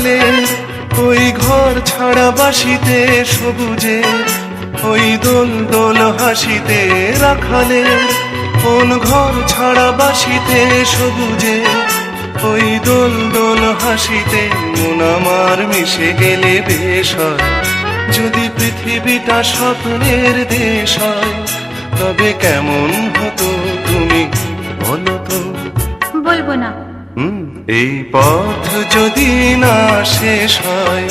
রাখালে ওই ঘর ছাড়া বাসিতে সবুজে, ওই দোল দোল হাসিতে রাখালে কোন ঘর ছাড়া বাসিতে সবুজে, ওই দোল দোল হাসিতে মন আমার মিশে গেলে বেশ হয়। যদি পৃথিবীটা স্বপ্নের দেশ হয় তবে কেমন হতো তুমি বলো তো? বলবো না। এই পথ যদি না শেষ হয়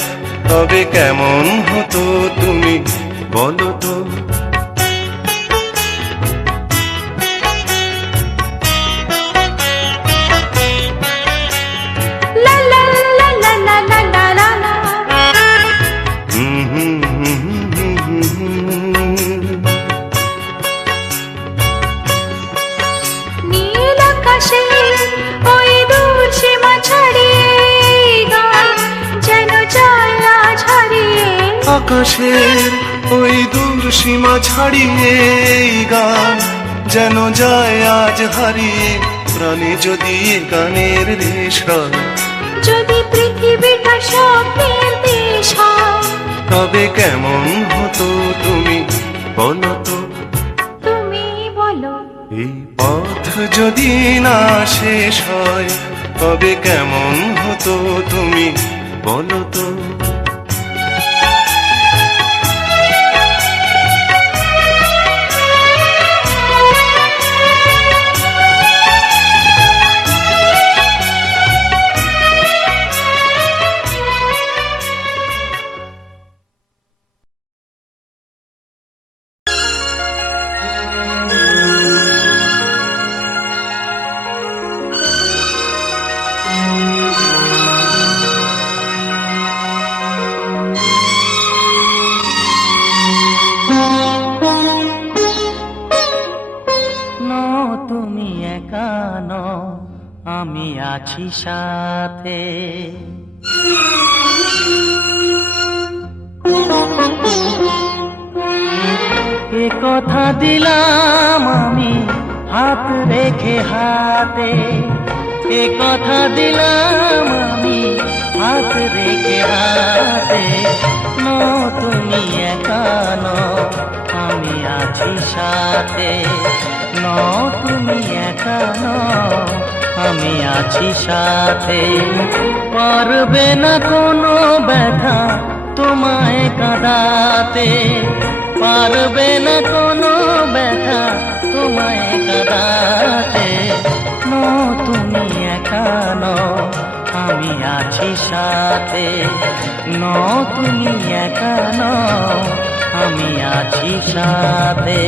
তবে কেমন হতো তুমি বলো তো? আকাশের ওই দূর সীমা ছাড়িয়ে এই গান যেন যায় আজ হারিয়ে। প্রাণে যদি গানের রেশ হয়, যদি পৃথিবীটা স্বপ্নের দেশ হয় তবে কেমন হতো তুমি বলো তো? তুমি বলো। এই পথ যদি না শেষ হয় তবে কেমন হতো তুমি বলো তো? আমি আছি সাথে, এ কথা দিলাম আমি হাত রেখে হাতে, এ কথা দিলাম আমি হাত রেখে হাতে। তুমি একা নও, আমি আছি সাথে। তুমি একা নও, আমি আছি সাথে। পারবে না কোনো ব্যথা তোমায় কাঁদাতে, পারবে না কোনো ব্যথা তোমায় কাঁদাতে। তুমি একা নও, আমি আছি সাথে। তুমি একা নও, আমি আছি সাথে।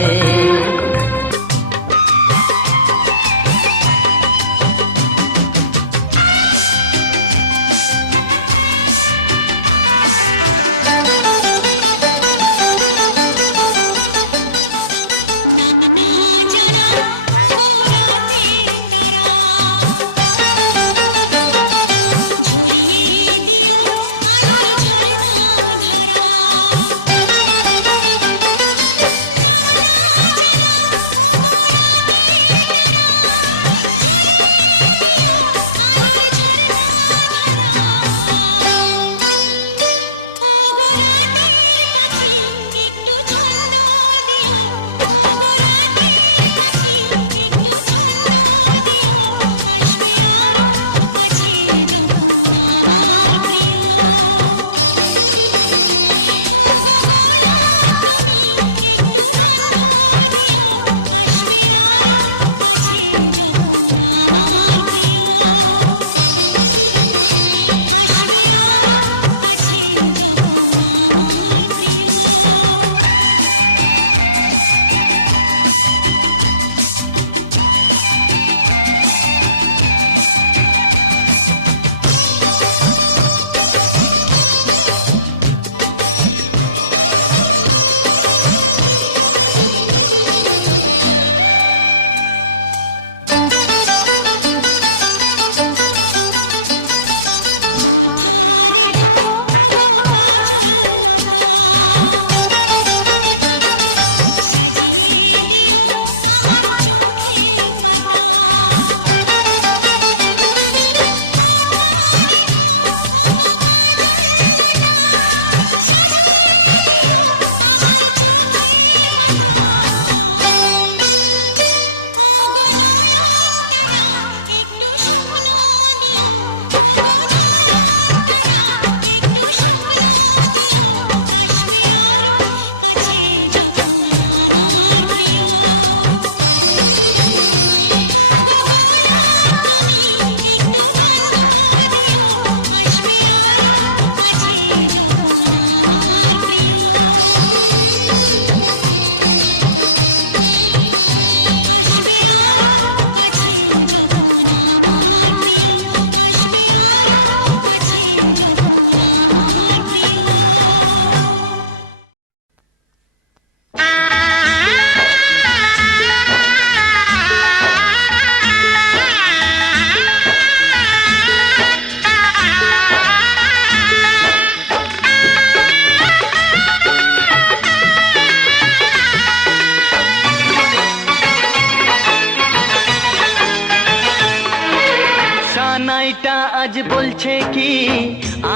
আজ বলছে কি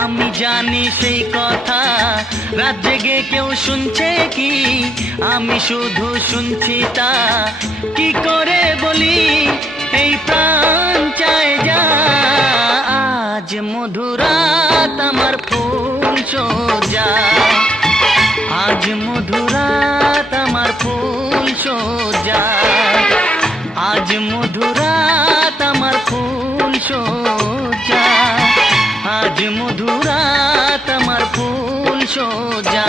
আমি জানি সেই কথা, রাত জেগে কেউ শুনছে কি আমি শুধু শুনছি তা। কি করে বলি এই প্রাণ চায় যা, আজ মধুরাত আমার ফুল সোজা, আজ মধুরাত আমার ফুল সোজা, আজ মধুরাত আমার ফুল সোজা, আজ মধুরাত আমার ফুল সোজা।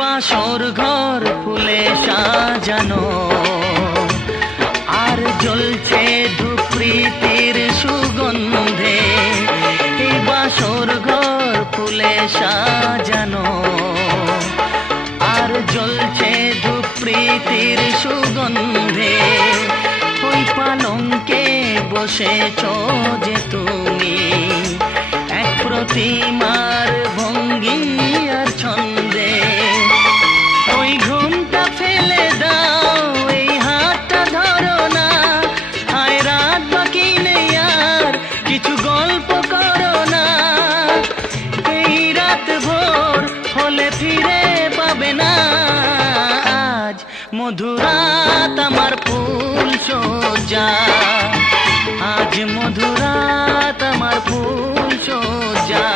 বাসর ঘর ফুলে সাজানো, আর জ্বলছে ধূপ প্রীতির সুগন্ধে। এই বাসর ঘর ফুলে সাজানো, আর জ্বলছে ধূপ প্রীতির সুগন্ধে। ওই পালঙ্কে বসেছ যে তুমি, এক প্রতিমার ভঙ্গি আর ছন্দে। ওই ঘুমটা ফেলে দাও, এই হাতটা ধরো না, হায় রাত বাকি নেই আর কিছু গল্প করো না। এই রাত ভোর হলে ফিরে পাবে না, আজ মধুরাত আমার ফুল সোজা, আজ মধুরাত আমার ফুল সোজা,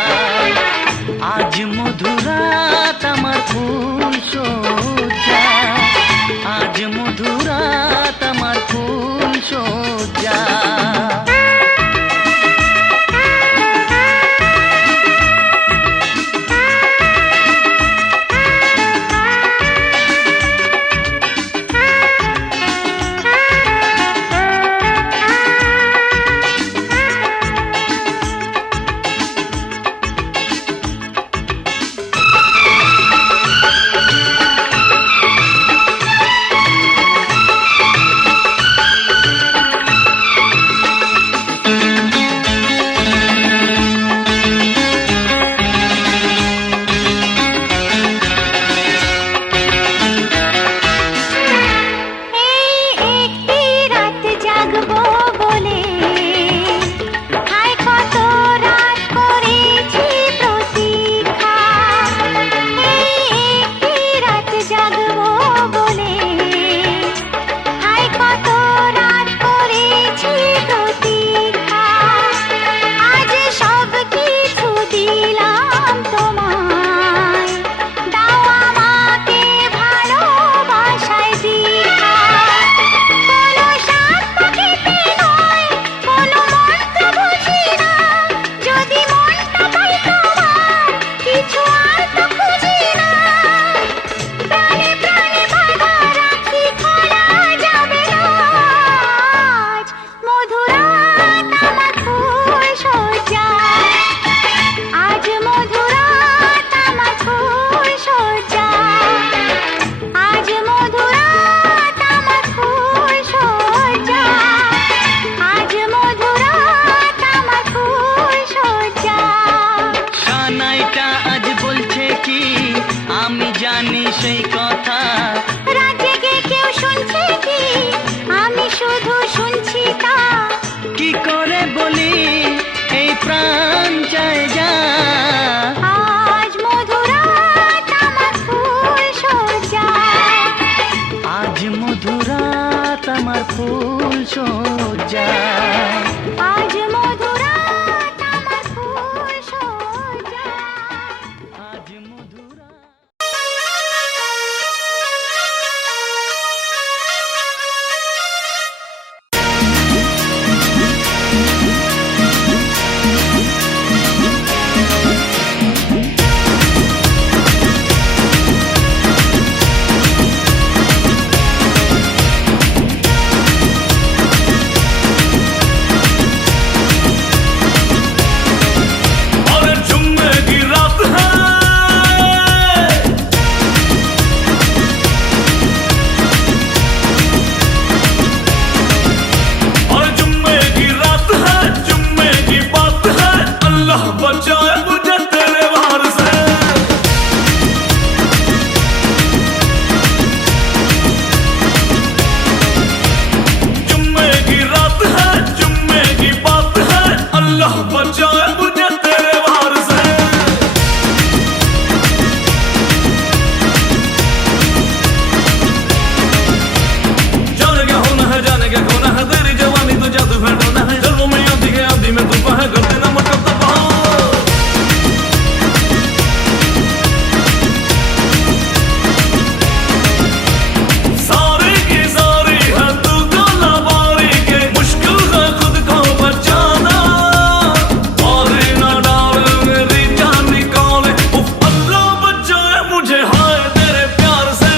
আজ মধুরাত আমার ফুল সোজা, আজ মধুরাত আমার ফুল সোজা। আমি জানি সেই কথা, রাত জেগে কেউ শুনছে কি আমি শুধু শুনছি তা। কি করে বলি এই প্রাণ চায় যা, আজ মধুরাত আমার ফুল সোজা, আজ মধুরাত আমার ফুল সোজা, আজ মধুরাত আমার ফুল সোজা। बचाए मुझे तेरे वार से जुम्मे की रात है जुम्मे की बात है अल्लाह बचाए मुझे तेरे वार से जाने क्या होना है जाने क्या खोना है तेरी जवानी तो जादू है डोना है जल्दों में आती है आधी में तू है कर देना मटका तबाह सारी की सारी है तू काला बारी के मुश्किल है खुद को बचाना और ना डाल मेरी जान निकाले उफ अल्लाह बचाए मुझे हाय तेरे प्यार से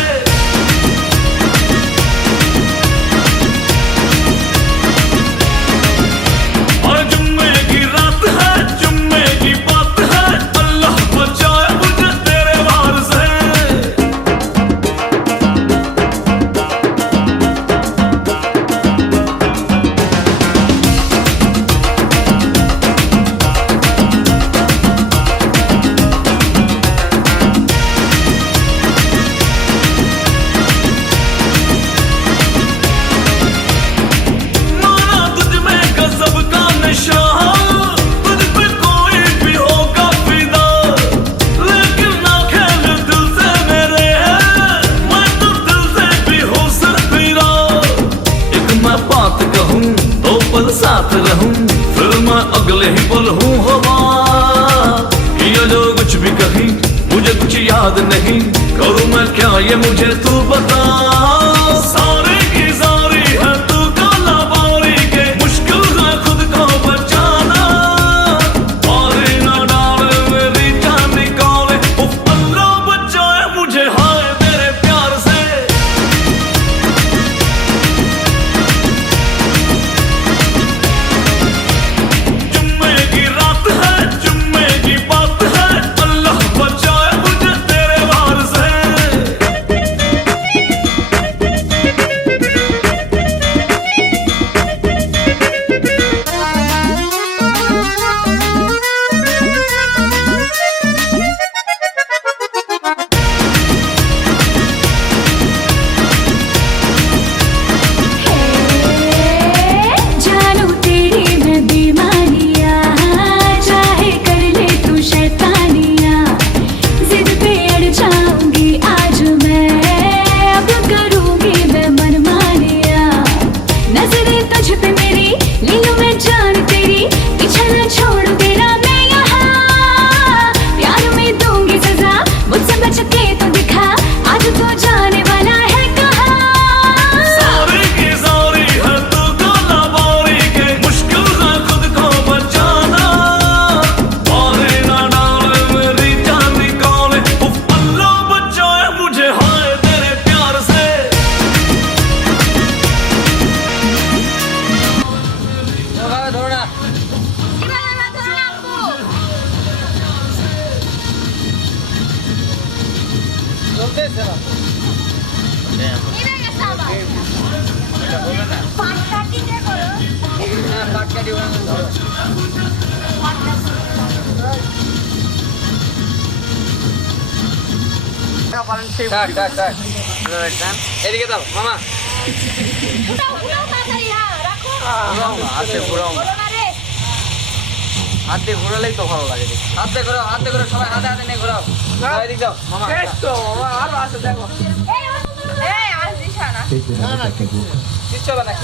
और जुम्मे की रात है जुम्मे की बात है अल्लाह बचाए मुझे तेरे वार से माना तुझ में गजब का नशा तुझ पे कोई भी होगा फिदा लेकिन ना खेल दिल से मेरे मैं तो दिल से भी हूँ फिरा एक मैं बात कहूँ दो पल साथ रहूँ फिर मैं अगले ही पल हूँ हवा किया जो कुछ भी कहीं मुझे कुछ याद नहीं करूँ मैं क्या ये मुझे तू बता सारे की सारी है तू काला बारी के मुश्किल है खुद को बचाना और ना डाल मेरी जान निकाले उफ अल्लाह बचाए मुझे हाय तेरे प्यार से जुम्मे की रात है जुम्मे की बात है अल्लाह बचाए मुझे तेरे वार से जानू तेरी मैं बीमारियाँ चाहे कर ले तू शैतानियाँ जिद पे अड़ जाऊंगी आज मैं अब करूंगी मैं मनमानियाँ नजरें तुझ पे मेरी ले लूं मैं जान तेरी पीछा न छोड़ू तेरा मैं यहाँ प्यार में दूंगी सजा मुझसे बच के तो दिखा आज तू जाने वाला है कहाँ सारी की सारी है तू काला बारी के मुश्किल है खुद को बचाना और ना डाल मेरी जान निकाले उफ अल्लाह बचाए मुझे हाय तेरे प्यार से এদিকে দাও মামা হাতে ঘুরাও হাত দিয়ে ঘোরালেই তো ভালো লাগে হাতে ঘোরাও সবাই হাতে হাতে নিয়ে ঘোরাও এদিকে দাও মামা আরো আছে দেখো কিচ্ছু হবে না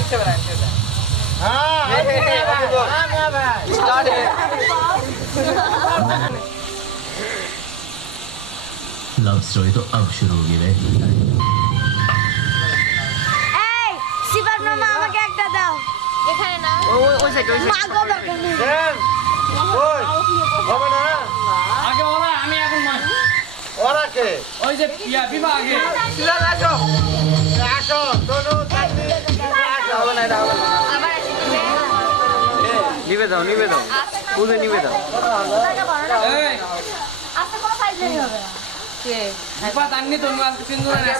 लव स्टोरी तो अब शुरू होगी रे এই শিবার মামা আমাকে একটা দাও এখানে না ওই সাইড মা গো দরকার নেই আগে ওরা আমি এখন নয় ওরা কে ওই যে বিভা আগে আসো হবে না এটা হবে না নিবে দাও বুঝে নিবে দাও এই আচ্ছা কোন সাইজ নেই হবে না কে বিভা তান্নি তো আজকে সিন্ধুরে না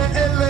ele ele